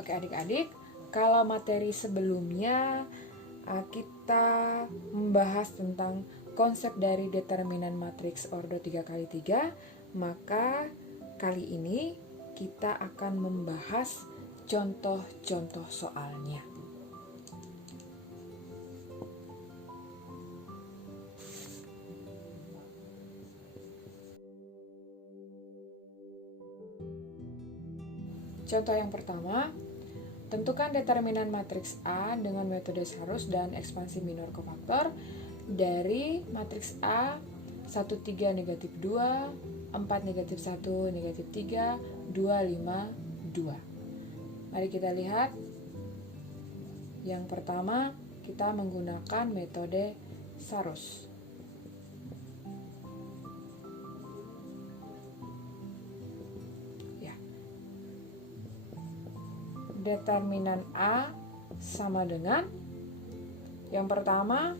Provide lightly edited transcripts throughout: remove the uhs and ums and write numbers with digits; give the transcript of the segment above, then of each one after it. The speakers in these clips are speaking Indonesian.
Oke adik-adik, kalau materi sebelumnya kita membahas tentang konsep dari determinan matriks ordo 3x3, maka kali ini kita akan membahas contoh-contoh soalnya. Contoh yang pertama, tentukan determinan matriks A dengan metode Sarus dan ekspansi minor kofaktor dari matriks A 1, 3, negatif 2, 4, negatif 1, negatif 3, 2, 5, 2. Mari kita lihat. Yang pertama, kita menggunakan metode Sarus. Determinan A sama dengan, yang pertama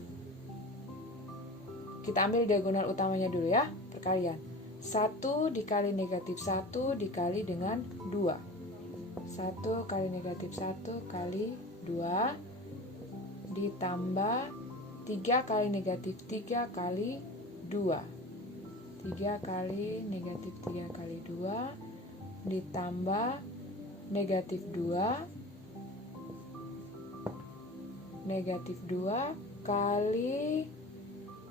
kita ambil diagonal utamanya dulu ya, perkalian 1 dikali negatif 1 dikali dengan 2, 1 kali negatif 1 kali 2 ditambah 3 kali negatif 3 kali 2, 3 kali negatif 3 kali 2 ditambah negatif 2 kali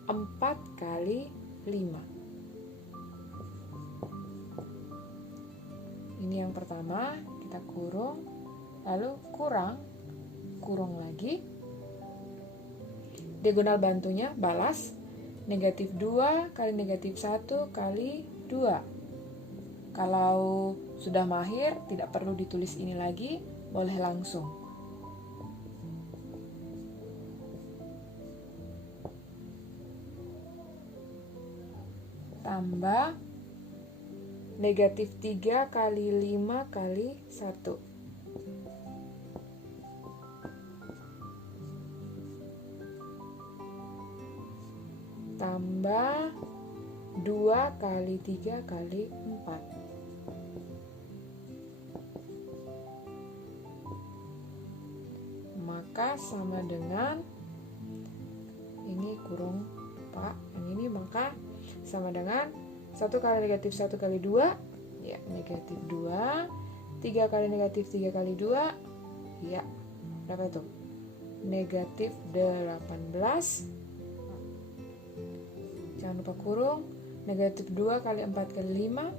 4 kali 5. Ini yang pertama, kita kurung, lalu kurung lagi. Diagonal bantunya balas, negatif 2 kali negatif 1 kali 2. Kalau sudah mahir, tidak perlu ditulis ini lagi, boleh langsung. Tambah negatif 3 kali 5 kali 1. Tambah 2 kali 3 kali 4. Maka sama dengan, ini kurung Pak, yang ini maka sama dengan 1 kali negatif 1 kali 2, ya negatif 2, 3 kali negatif 3 kali 2, ya berapa itu? Negatif 18. Jangan lupa kurung, negatif 2 kali 4 kali 5,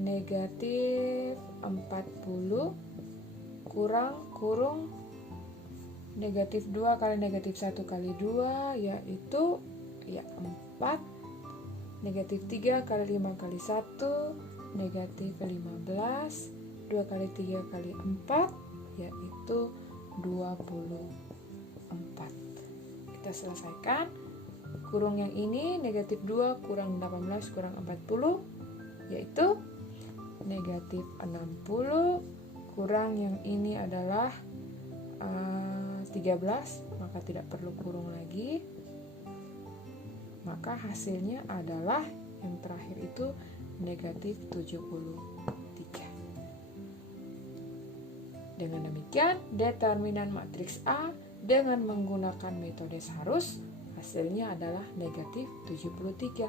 negatif 40, kurung, negatif 2 kali negatif 1 kali 2, yaitu 4, negatif 3 kali 5 kali 1, negatif 15, 2 kali 3 kali 4, yaitu 24. Kita selesaikan. Kurung yang ini, negatif 2 kurang 18 kurang 40, yaitu negatif 60, kurang yang ini adalah 13, maka tidak perlu kurung lagi. Maka hasilnya adalah yang terakhir itu negatif 73. Dengan demikian, determinan matriks A dengan menggunakan metode Sarus hasilnya adalah negatif 73.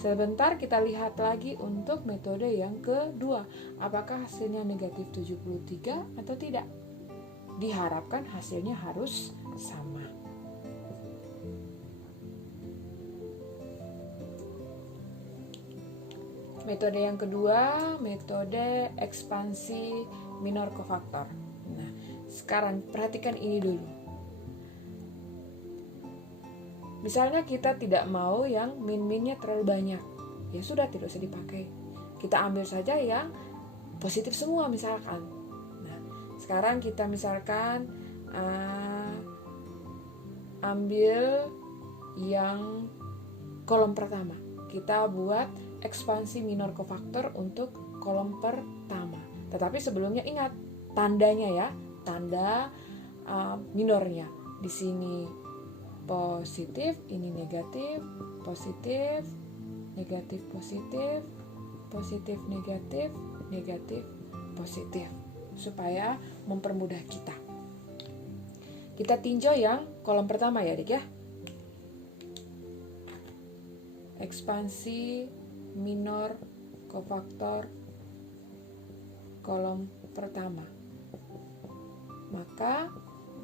Sebentar kita lihat lagi untuk metode yang kedua. Apakah hasilnya negatif 73 atau tidak? Diharapkan hasilnya harus sama. Metode yang kedua, metode ekspansi minor kofaktor. Nah, sekarang perhatikan ini dulu. Misalnya kita tidak mau yang min-minnya terlalu banyak, ya sudah tidak usah dipakai. Kita ambil saja yang positif semua misalkan. Nah, sekarang kita misalkan ambil yang kolom pertama. Kita buat ekspansi minor kofaktor untuk kolom pertama. Tetapi sebelumnya ingat tandanya ya, tanda minornya. Di sini positif, ini negatif, positif, negatif, positif, positif, negatif, negatif, positif. supaya mempermudah kita. Kita tinjau yang kolom pertama ya adik ya. Ekspansi minor kofaktor kolom pertama. Maka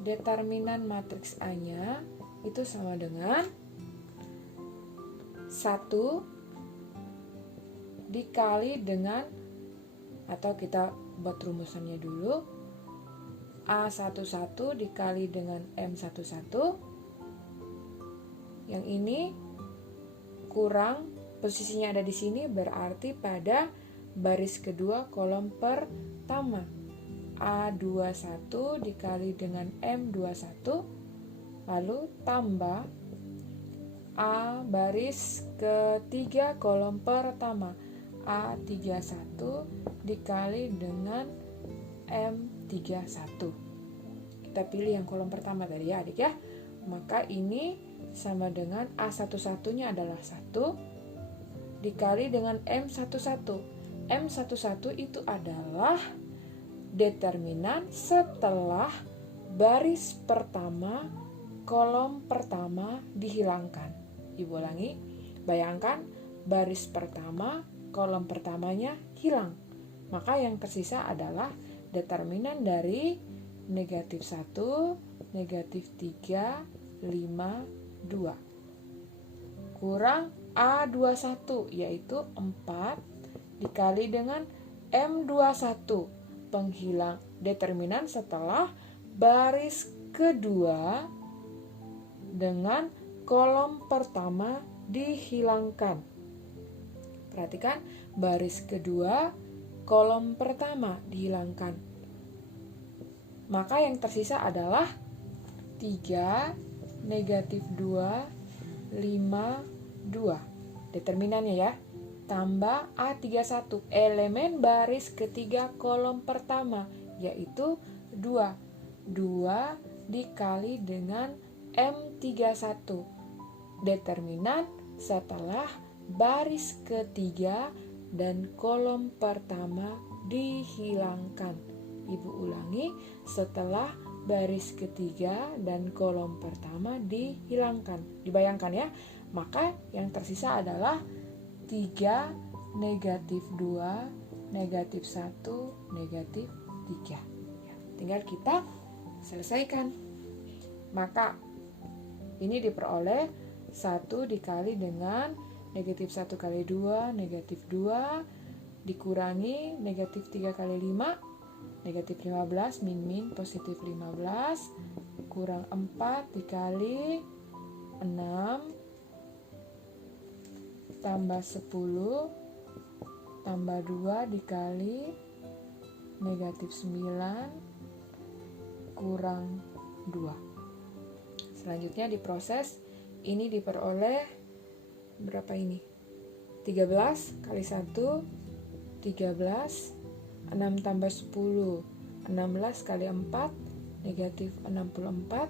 determinan matriks A-nya itu sama dengan 1 dikali dengan, atau kita buat rumusannya dulu, A11 dikali dengan M11. Yang ini kurang, posisinya ada di sini, berarti pada baris kedua kolom pertama. A21 dikali dengan M21, lalu tambah A baris ketiga kolom pertama, A31 dikali dengan M31. Kita pilih yang kolom pertama tadi ya adik ya. Maka ini sama dengan A11-nya adalah 1 dikali dengan M11. M11 itu adalah determinan setelah baris pertama kolom pertama dihilangkan. Ibu ulangi, bayangkan baris pertama kolom pertamanya hilang. Maka yang tersisa adalah determinan dari negatif 1, negatif 3, 5, 2 kurang A21, yaitu 4 dikali dengan M21, penghilang determinan setelah baris kedua dengan kolom pertama dihilangkan. Perhatikan, baris kedua kolom pertama dihilangkan. Maka yang tersisa adalah 3, negatif 2, 5, 2. Determinannya ya. Tambah A31, elemen baris ketiga kolom pertama, yaitu 2. 2 dikali dengan M31. Determinan setelah baris ketiga dan kolom pertama dihilangkan. Ibu ulangi, setelah baris ketiga dan kolom pertama dihilangkan. Dibayangkan ya. Maka yang tersisa adalah 3, negatif 2, negatif 1, negatif 3. Tinggal kita selesaikan. Maka ini diperoleh 1 dikali dengan negatif 1 kali 2, negatif 2, dikurangi negatif 3 kali 5, negatif 15, min positif 15, kurang 4 dikali 6, tambah 10, tambah 2 dikali negatif 9, kurang 2. Selanjutnya diproses, ini diperoleh berapa ini? 13 kali 1, 13, 6 tambah 10, 16 kali 4, negatif 64,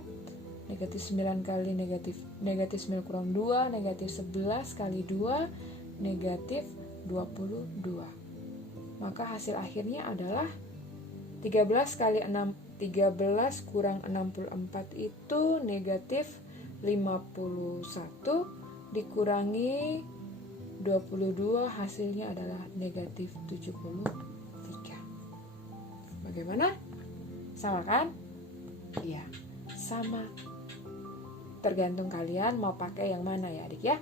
negatif 9 kali negatif 9 kurang 2, negatif 11 kali 2, negatif 22. Maka hasil akhirnya adalah 13 kali 6, 13 kurang 64 itu negatif 51, dikurangi 22, hasilnya adalah negatif 73. Bagaimana? Sama kan? Iya, sama. Tergantung kalian mau pakai yang mana ya adik ya.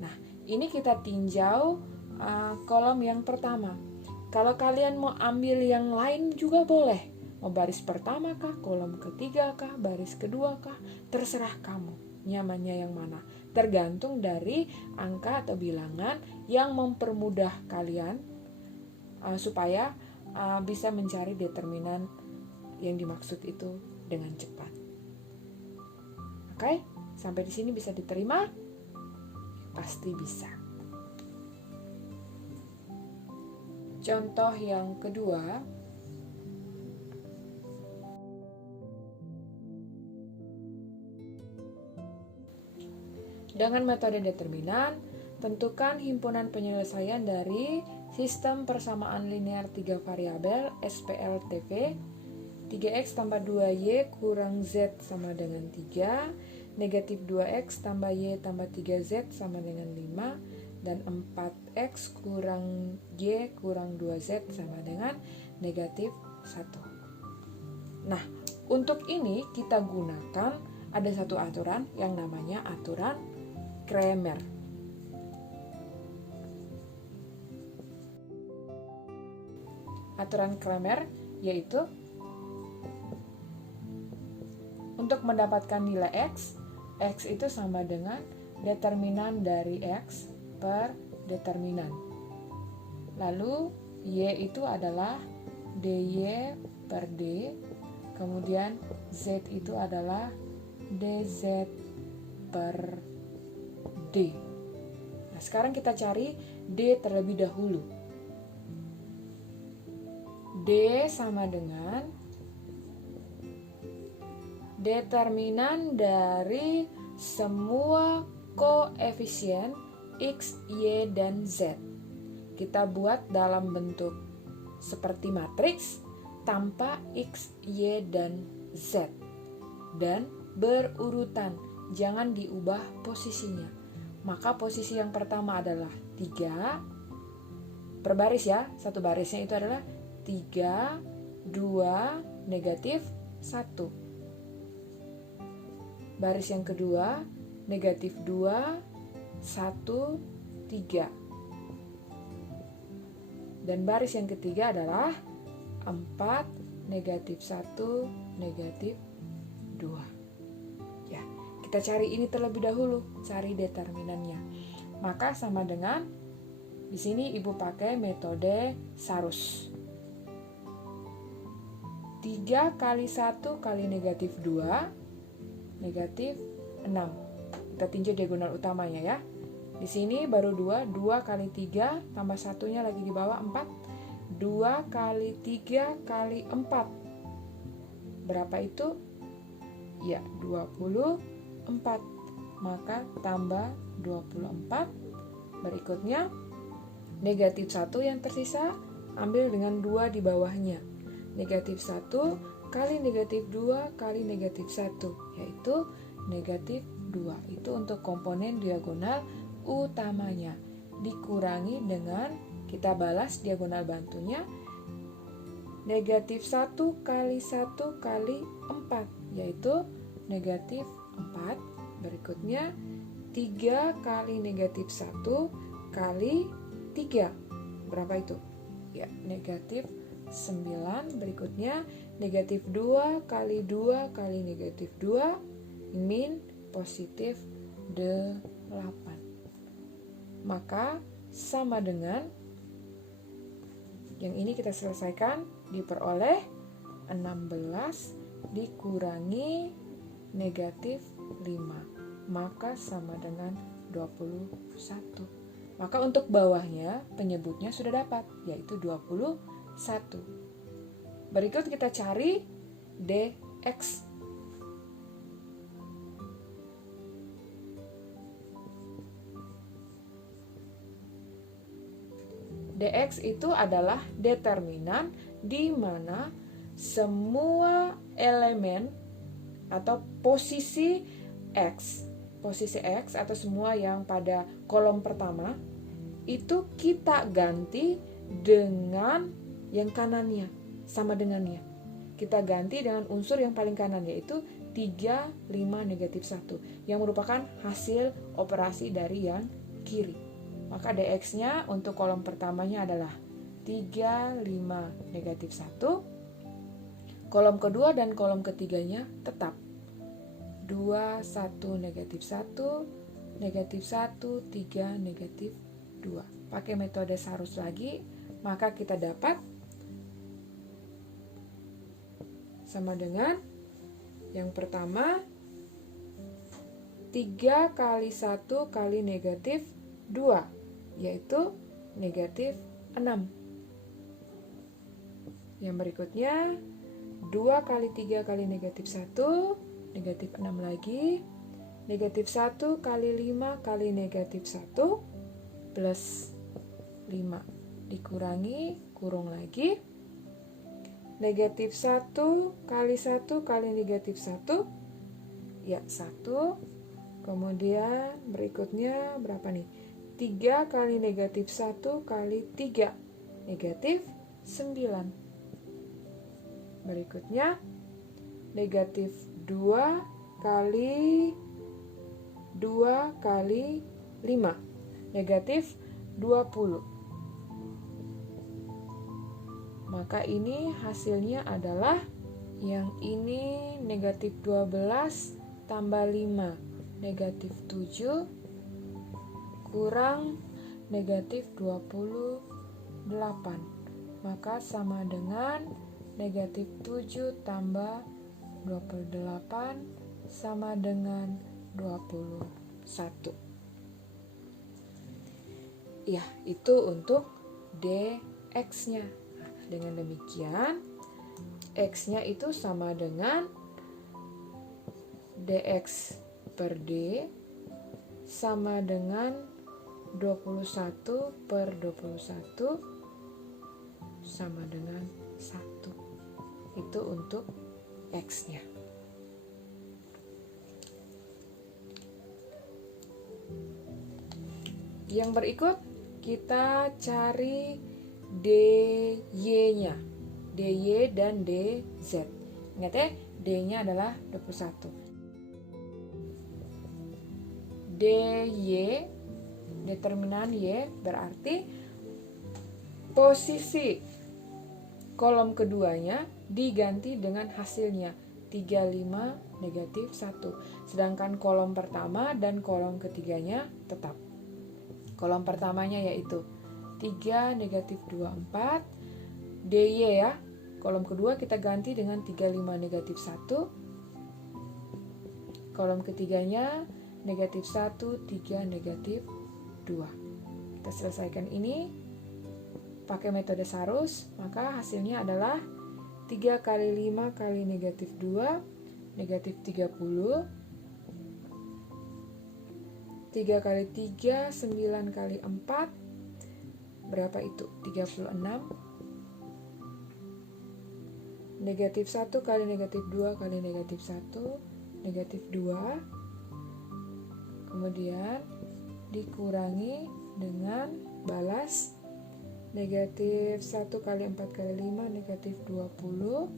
Nah, ini kita tinjau kolom yang pertama. Kalau kalian mau ambil yang lain juga boleh. Mau baris pertama kah, kolom ketiga kah, baris kedua kah, terserah kamu. Nyamannya yang mana. Tergantung dari angka atau bilangan yang mempermudah kalian supaya bisa mencari determinan yang dimaksud itu dengan cepat. Oke, sampai di sini bisa diterima? Pasti bisa. Contoh yang kedua, dengan metode determinan, tentukan himpunan penyelesaian dari Sistem persamaan linear 3 variabel SPLTV. 3x tambah 2y kurang z sama dengan 3, negatif 2x tambah y tambah 3z sama dengan 5, dan 4x kurang y kurang 2z sama dengan negatif 1. Nah, untuk ini kita gunakan ada satu aturan yang namanya aturan Cramer. Aturan Cramer yaitu untuk mendapatkan nilai x itu sama dengan determinan dari x per determinan. Lalu y itu adalah dy per d, kemudian z itu adalah dz per d. Nah, sekarang kita cari d terlebih dahulu. D sama dengan determinan dari semua koefisien x, y, dan z. Kita buat dalam bentuk seperti matriks tanpa x, y, dan z. Dan berurutan, jangan diubah posisinya. Maka posisi yang pertama adalah 3 per baris ya, satu barisnya itu adalah 3, 2, negatif 1. Baris yang kedua, negatif 2, 1, 3. Dan baris yang ketiga adalah 4, negatif 1, negatif 2. Ya, kita cari ini terlebih dahulu, cari determinannya. Maka sama dengan, di sini Ibu pakai metode Sarus. 3 kali 1 kali negatif 2, negatif 6. Kita tinjau diagonal utamanya ya. Di sini baru 2, 2 kali 3 tambah satunya lagi di bawah 4. 2 kali 3 kali 4. Berapa itu? Ya, 24. Maka tambah 24. Berikutnya negatif 1 yang tersisa ambil dengan 2 di bawahnya. Negatif 1 kali negatif 2 kali negatif 1, yaitu negatif 2. Itu untuk komponen diagonal utamanya. Dikurangi dengan, kita balas diagonal bantunya, negatif 1 kali 1 kali 4, yaitu negatif 4. Berikutnya 3 kali negatif 1 kali 3. Berapa itu? Ya, negatif 9. Berikutnya negatif 2 kali 2 kali negatif 2 min positif 8. Maka sama dengan yang ini kita selesaikan, diperoleh 16 dikurangi negatif 5, maka sama dengan 21. Maka untuk bawahnya penyebutnya sudah dapat, yaitu 21. Berikut kita cari dx. Dx itu adalah determinan di mana semua elemen atau posisi x atau semua yang pada kolom pertama itu kita ganti dengan yang kanannya, sama dengannya. Kita ganti dengan unsur yang paling kanan, yaitu 3, 5, negatif 1, yang merupakan hasil operasi dari yang kiri. Maka dx-nya untuk kolom pertamanya adalah 3, 5, negatif 1. Kolom kedua dan kolom ketiganya tetap 2, 1, negatif 1, negatif 1, 3, negatif 2. Pakai metode Sarus lagi, maka kita dapat sama dengan yang pertama 3 kali 1 kali negatif 2, yaitu negatif 6. Yang berikutnya 2 kali 3 kali negatif 1, negatif 6 lagi. Negatif 1 kali 5 kali negatif 1 plus 5. dikurangi, kurung lagi, negatif 1 kali 1 kali negatif 1, ya 1, kemudian berikutnya berapa nih? 3 kali negatif 1 kali 3, negatif 9. Berikutnya, negatif 2 kali 2 kali 5, negatif 20. Maka ini hasilnya adalah yang ini negatif 12 tambah 5, negatif 7, kurang negatif 28. Maka sama dengan negatif 7 tambah 28 sama dengan 21. Ya, itu untuk dx-nya. Dengan demikian, x-nya itu sama dengan dx per d sama dengan 21 per 21 sama dengan 1. Itu untuk x-nya. Yang berikut kita cari dy-nya, dy dan dz. Ingat ya, d-nya adalah 21. dy, determinan y, berarti posisi kolom keduanya diganti dengan hasilnya 35 negatif 1. Sedangkan kolom pertama dan kolom ketiganya tetap. Kolom pertamanya yaitu 3 negatif 24 dy ya. Kolom kedua kita ganti dengan 35 negatif 1. Kolom ketiganya negatif 1, 3 negatif 2. Kita selesaikan ini pakai metode Sarus, maka hasilnya adalah 3 kali 5 kali negatif 2, negatif 30. 3 kali 3, 9 kali 4, berapa itu? 36. Negatif 1 kali negatif 2 kali negatif 1, negatif 2. Kemudian dikurangi dengan balas negatif 1 kali 4 kali 5, negatif 20.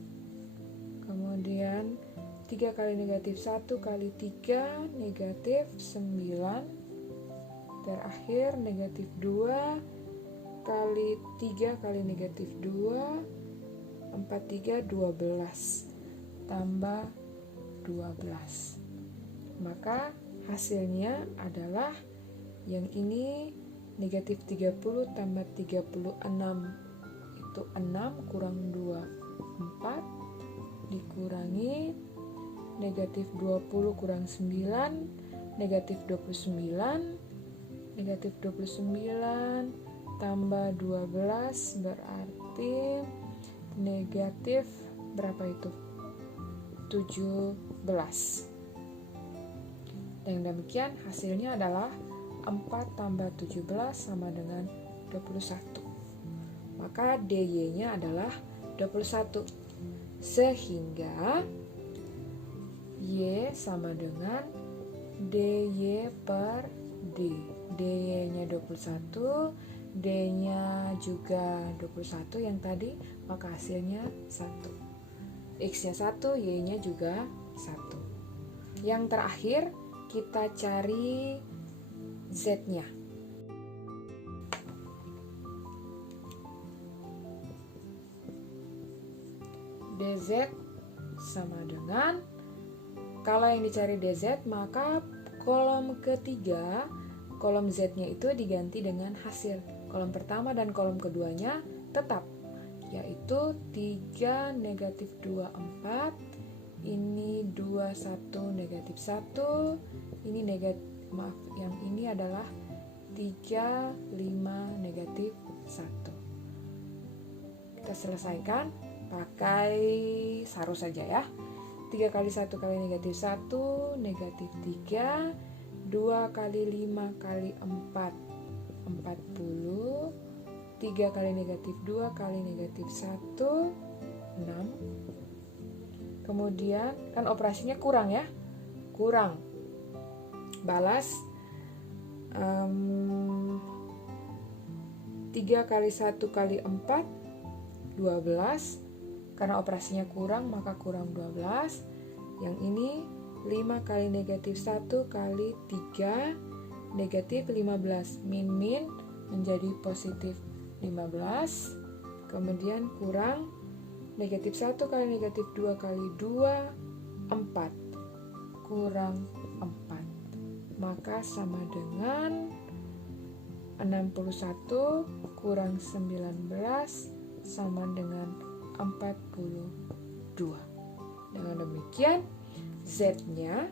Kemudian 3 kali negatif 1 kali 3, negatif 9. Terakhir negatif 2 kali 3 kali negatif 2, 4, 3, 12. Tambah 12. Maka hasilnya adalah yang ini negatif 30 tambah 36. Itu 6 kurang 2, 4. Dikurangi negatif 20 kurang 9, negatif 29, negatif 29 tambah 12 berarti negatif berapa itu? 17. Dan demikian hasilnya adalah 4 tambah 17 sama dengan 21. Maka dy-nya adalah 21. Sehingga y sama dengan dy per d. dy-nya 21, d-nya juga 21 yang tadi, maka hasilnya 1. X-nya 1, y-nya juga 1. Yang terakhir kita cari z-nya. dz sama dengan, kalau yang dicari dz, maka kolom ketiga, kolom z-nya itu diganti dengan hasil. Kolom pertama dan kolom keduanya tetap, yaitu 3 negatif 2, 4. Ini 2, 1, negatif 1. Ini negatif, maaf, yang ini adalah 3, 5, negatif 1. Kita selesaikan pakai Sarus saja ya. 3 kali 1 kali negatif 1, negatif 3. 2 kali 5 kali 4, 40. 3 kali negatif 2 kali negatif 1, 6. Kemudian kan operasinya kurang ya, kurang. Balas 3 kali 1 kali 4, 12. Karena operasinya kurang maka kurang 12. Yang ini 5 kali negatif 1 kali 3, negatif 15. Min menjadi positif 15. Kemudian kurang negatif 1 kali negatif 2 kali 2, 4. Kurang 4. Maka sama dengan 61 kurang 19 sama dengan 42. Dengan demikian Z-nya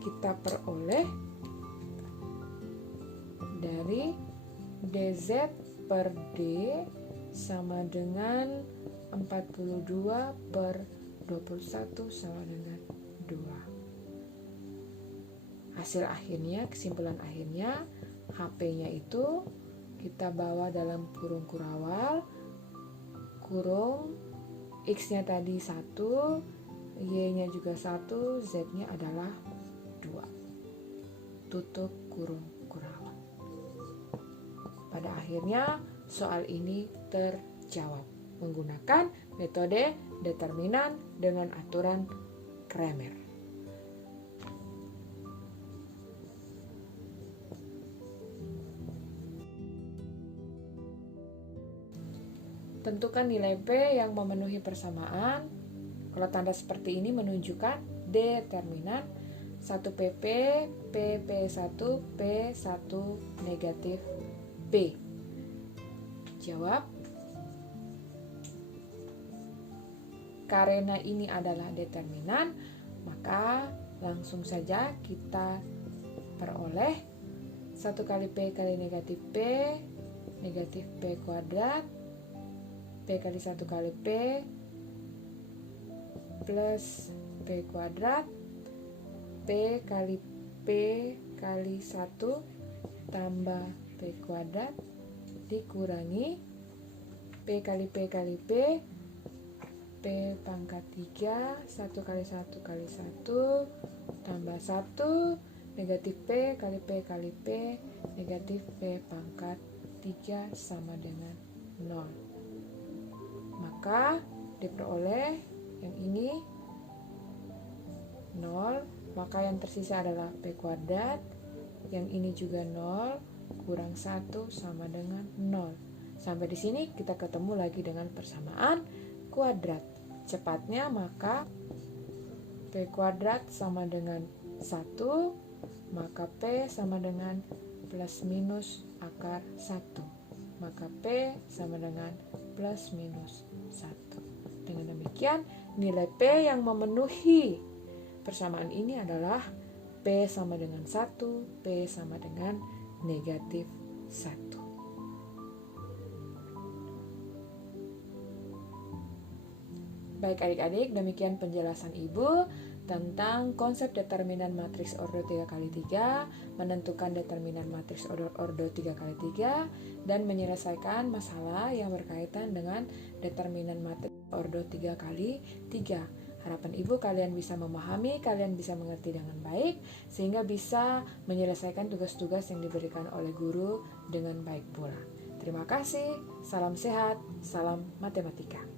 kita peroleh dari DZ per D sama dengan 42 per 21 sama dengan 2. Hasil akhirnya, kesimpulan akhirnya, HP-nya itu kita bawa dalam kurung kurawal, kurung X-nya tadi 1, Y-nya juga 1, Z-nya adalah 2. Tutup kurung kurawal. Pada akhirnya soal ini terjawab menggunakan metode determinan dengan aturan Cramer. Tentukan nilai P yang memenuhi persamaan. Kalau tanda seperti ini menunjukkan determinan 1PP, PP1, P1 negatif P. Jawab. Karena ini adalah determinan, maka langsung saja kita peroleh 1 kali P kali negatif P kuadrat, P kali 1 kali P plus P kuadrat, P kali 1 tambah P kuadrat dikurangi P kali P kali P, P pangkat 3, 1 kali 1 kali 1 tambah 1, negatif P kali P kali P, negatif P pangkat 3 sama dengan 0. Maka diperoleh yang ini 0, maka yang tersisa adalah P kuadrat, yang ini juga 0, kurang 1 sama dengan 0. Sampai di sini kita ketemu lagi dengan persamaan kuadrat. Cepatnya maka P kuadrat sama dengan 1, maka P sama dengan plus minus akar 1. Maka P sama dengan plus minus 1. Dengan demikian, nilai P yang memenuhi persamaan ini adalah P sama dengan 1, P sama dengan negatif 1. Baik adik-adik, demikian penjelasan Ibu tentang konsep determinan matriks ordo 3x3, menentukan determinan matriks ordo 3x3, dan menyelesaikan masalah yang berkaitan dengan determinan matriks ordo 3x3. Harapan Ibu kalian bisa memahami, kalian bisa mengerti dengan baik, sehingga bisa menyelesaikan tugas-tugas yang diberikan oleh guru dengan baik pula. Terima kasih, salam sehat, salam matematika.